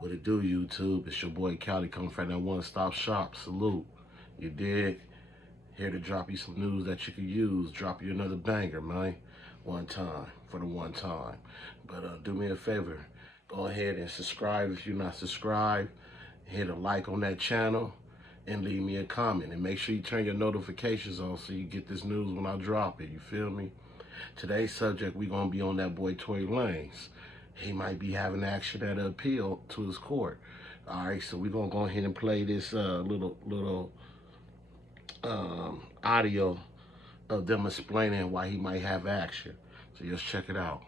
What it do, YouTube? It's your boy Cali coming from that one-stop shop. Salute. You dig? Here to drop you some news that you can use. Drop you another banger, man. One time. For the one time. But do me a favor. Go ahead and subscribe if you're not subscribed. Hit a like on that channel. And leave me a comment. And make sure you turn your notifications on so you get this news when I drop it. You feel me? Today's subject, we're going to be on that boy Tory Lanez. He might be having action at an appeal to his court. All right, so we're going to go ahead and play this little audio of them explaining why he might have action. So just check it out.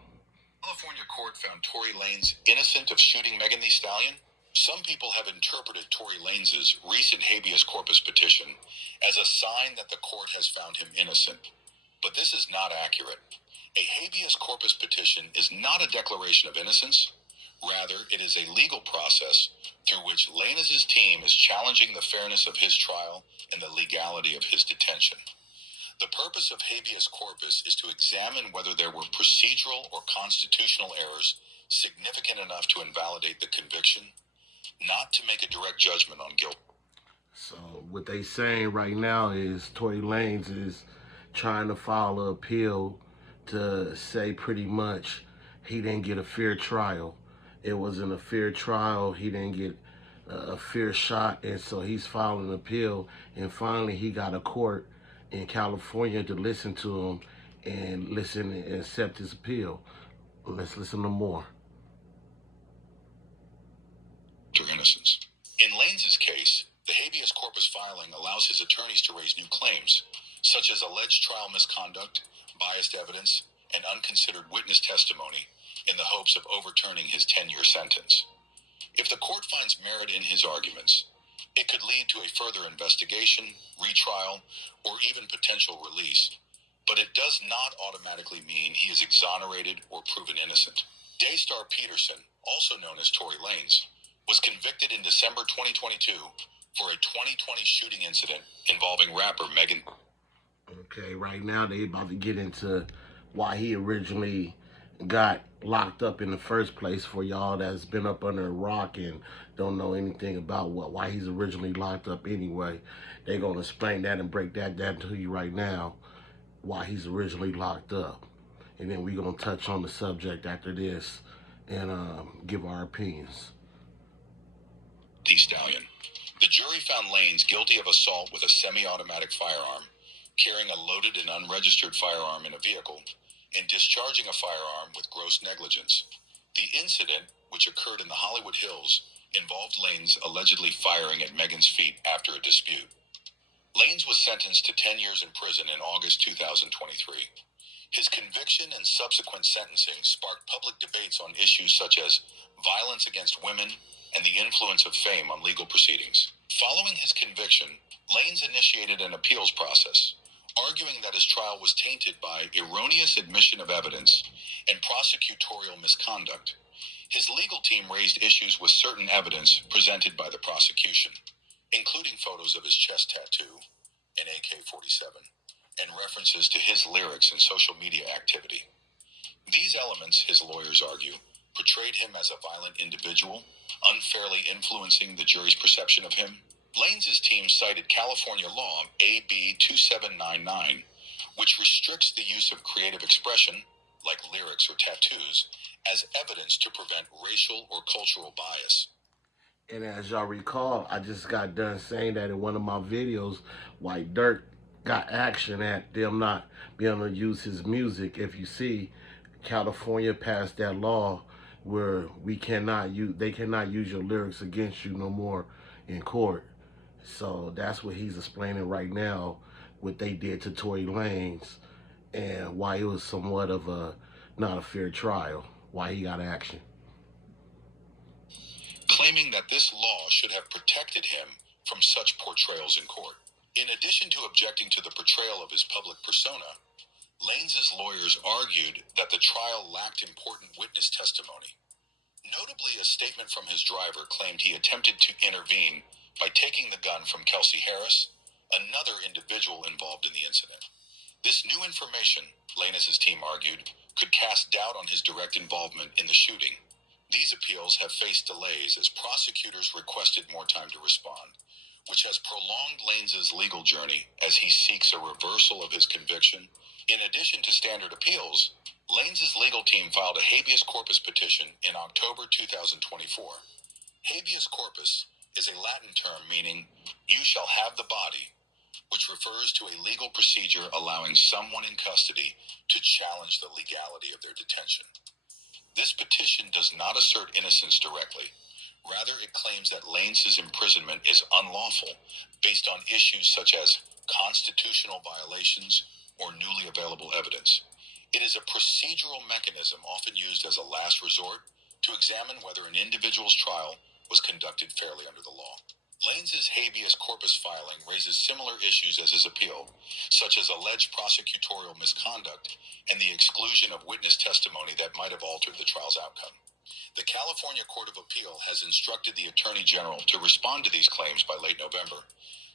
California court found Tory Lanez innocent of shooting Megan Thee Stallion. Some people have interpreted Tory Lanez's recent habeas corpus petition as a sign that the court has found him innocent. But this is not accurate. A habeas corpus petition is not a declaration of innocence. Rather, it is a legal process through which Lanez's team is challenging the fairness of his trial and the legality of his detention. The purpose of habeas corpus is to examine whether there were procedural or constitutional errors significant enough to invalidate the conviction, not to make a direct judgment on guilt. So what they saying right now is Tory Lanez is trying to file an appeal to say pretty much he didn't get a fair trial. It wasn't a fair trial. He didn't get a fair shot, and so he's filing an appeal. And finally, he got a court in California to listen to him and listen and accept his appeal. Let's listen to more. To innocence. In Lanez's case, the habeas corpus filing allows his attorneys to raise new claims, such as alleged trial misconduct, biased evidence, and unconsidered witness testimony, in the hopes of overturning his 10-year sentence. If the court finds merit in his arguments, it could lead to a further investigation, retrial, or even potential release, but it does not automatically mean he is exonerated or proven innocent. Daystar Peterson, also known as Tory Lanez, was convicted in December 2022 for a 2020 shooting incident involving rapper Megan. Okay, right now they about to get into why he originally got locked up in the first place. For y'all that's been up under a rock and don't know anything about why he's originally locked up anyway, they're gonna explain that and break that down to you right now, why he's originally locked up. And then we're gonna touch on the subject after this and give our opinions. The Stallion. The jury found Lanez guilty of assault with a semi-automatic firearm, carrying a loaded and unregistered firearm in a vehicle, and discharging a firearm with gross negligence. The incident, which occurred in the Hollywood Hills, involved Lanez allegedly firing at Megan's feet after a dispute. Lanez was sentenced to 10 years in prison in August 2023. His conviction and subsequent sentencing sparked public debates on issues such as violence against women and the influence of fame on legal proceedings. Following his conviction, Lanez initiated an appeals process, arguing that his trial was tainted by erroneous admission of evidence and prosecutorial misconduct. His legal team raised issues with certain evidence presented by the prosecution, including photos of his chest tattoo, an AK-47, and references to his lyrics and social media activity. These elements, his lawyers argue, portrayed him as a violent individual, unfairly influencing the jury's perception of him. Lanez's team cited California law AB 2799, which restricts the use of creative expression, like lyrics or tattoos, as evidence to prevent racial or cultural bias. And as y'all recall, I just got done saying that in one of my videos, why Dirt got action at them not being able to use his music. If you see, California passed that law where they cannot use your lyrics against you no more in court. So that's what he's explaining right now, what they did to Tory Lanez and why it was somewhat of a not a fair trial, why he got action. Claiming that this law should have protected him from such portrayals in court. In addition to objecting to the portrayal of his public persona, Lanez's lawyers argued that the trial lacked important witness testimony. Notably, a statement from his driver claimed he attempted to intervene by taking the gun from Kelsey Harris, another individual involved in the incident. This new information, Lanez's team argued, could cast doubt on his direct involvement in the shooting. These appeals have faced delays as prosecutors requested more time to respond, which has prolonged Lanez's legal journey as he seeks a reversal of his conviction. In addition to standard appeals, Lanez's legal team filed a habeas corpus petition in October 2024. Habeas corpus is a Latin term meaning, "you shall have the body," which refers to a legal procedure allowing someone in custody to challenge the legality of their detention. This petition does not assert innocence directly. Rather, it claims that Lanez's imprisonment is unlawful based on issues such as constitutional violations or newly available evidence. It is a procedural mechanism often used as a last resort to examine whether an individual's trial was conducted fairly under the law. Lanez's habeas corpus filing raises similar issues as his appeal, such as alleged prosecutorial misconduct and the exclusion of witness testimony that might have altered the trial's outcome. The California Court of Appeal has instructed the Attorney General to respond to these claims by late November,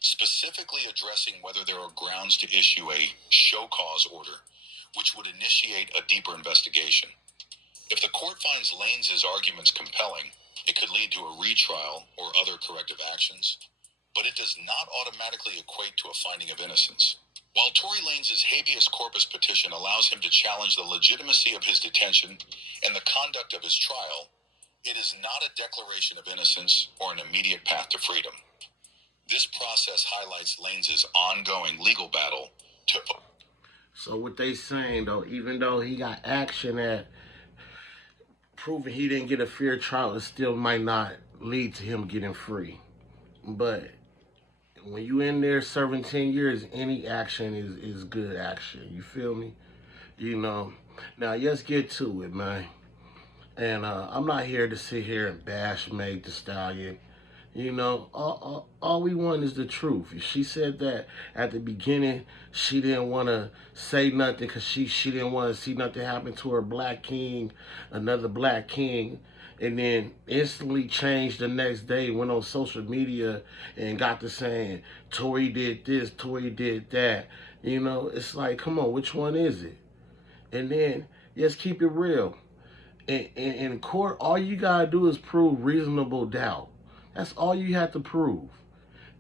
specifically addressing whether there are grounds to issue a show cause order, which would initiate a deeper investigation. If the court finds Lanez's arguments compelling, it could lead to a retrial or other corrective actions, but it does not automatically equate to a finding of innocence. While Tory Lanez's habeas corpus petition allows him to challenge the legitimacy of his detention and the conduct of his trial, it is not a declaration of innocence or an immediate path to freedom. This process highlights Lanez's ongoing legal battle to... So what they saying, though, even though he got action at proving he didn't get a fair trial, it still might not lead to him getting free. But when you in there serving 10 years, any action is good action. You feel me? You know. Now, let's get to it, man. And I'm not here to sit here and bash Meg Thee Stallion. You know, all we want is the truth. She said that at the beginning she didn't want to say nothing because she didn't want to see nothing happen to her black king, another black king, and then instantly changed the next day, went on social media and got to saying, Tory did this, Tory did that. You know, it's like, come on, which one is it? And then, let's keep it real. In court, all you got to do is prove reasonable doubt. That's all you have to prove.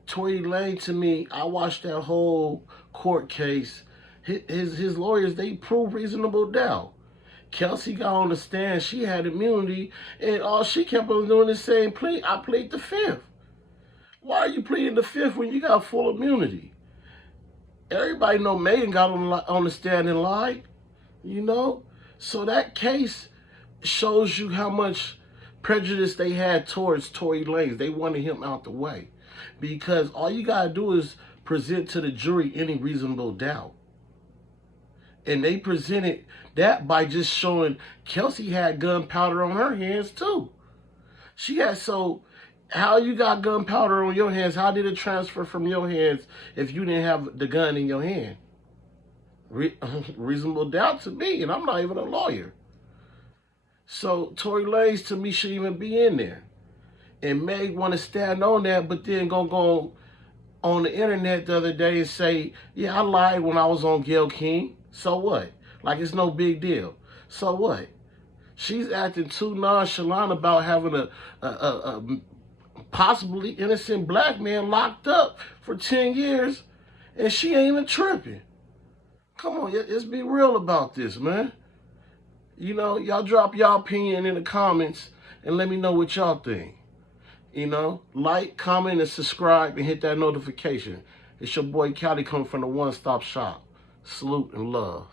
Tory Lanez, to me, I watched that whole court case. His lawyers, they proved reasonable doubt. Kelsey got on the stand. She had immunity, and all she kept on doing is saying, I plead the fifth. Why are you pleading the fifth when you got full immunity? Everybody know Megan got on the stand and lied, you know? So that case shows you how much prejudice they had towards Tory Lanez. They wanted him out the way. Because all you got to do is present to the jury any reasonable doubt. And they presented that by just showing Kelsey had gunpowder on her hands too. She had, so how you got gunpowder on your hands? How did it transfer from your hands if you didn't have the gun in your hand? Reasonable doubt to me, and I'm not even a lawyer. So Tory Lanez, to me, should even be in there. And Meg want to stand on that, but then go on the internet the other day and say, yeah, I lied when I was on Gayle King. So what? Like it's no big deal. So what? She's acting too nonchalant about having a possibly innocent black man locked up for 10 years, and she ain't even tripping. Come on, let's be real about this, man. You know, y'all drop y'all opinion in the comments and let me know what y'all think. You know, like, comment, and subscribe, and hit that notification. It's your boy Cali coming from the One Stop Shop. Salute and love.